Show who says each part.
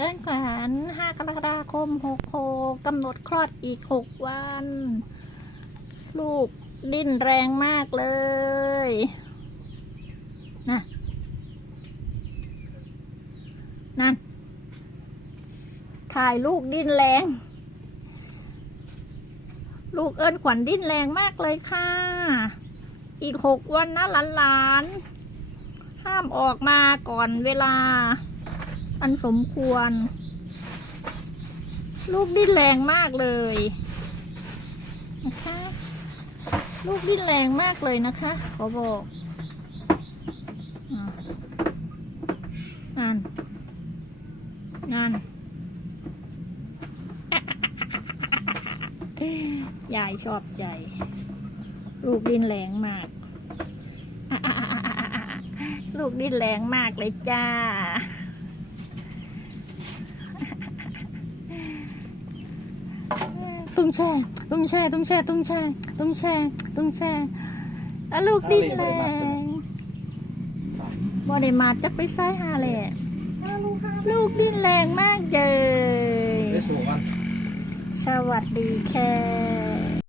Speaker 1: เอิ้นขวัญ5กรกฎาคม66กำหนดคลอดอีก 6 วัน ลูกดิ้นแรงมากเลยนะนั่น ถ่ายลูกดิ้นแรง ลูกเอิญขวัญดิ้นแรงมากเลยค่ะ อีกหกวันนะหลานๆ ห้ามออกมาก่อนเวลา อันสมควร ลูกดิ้นแรงมากเลยนะคะลูกดิ้นแรงมากเลยนะคะ ขอบอกอะนั่นนั่นยายชอบใจ ลูกดิ้นแรงมาก ลูกดิ้นแรงมากเลยจ้า ตุ้งแช่ตุ้งแช่ตุ้งแช่ตุ้งแช่ตุ้งแช่ตุ้งแช่แล้วลูกดิ้นแรงบ่ได้มาจักไปซ้ายหาแหละลูกดิ้นแรงมากเจย
Speaker 2: ได้สูงวัน
Speaker 1: สวัสดีค่ะ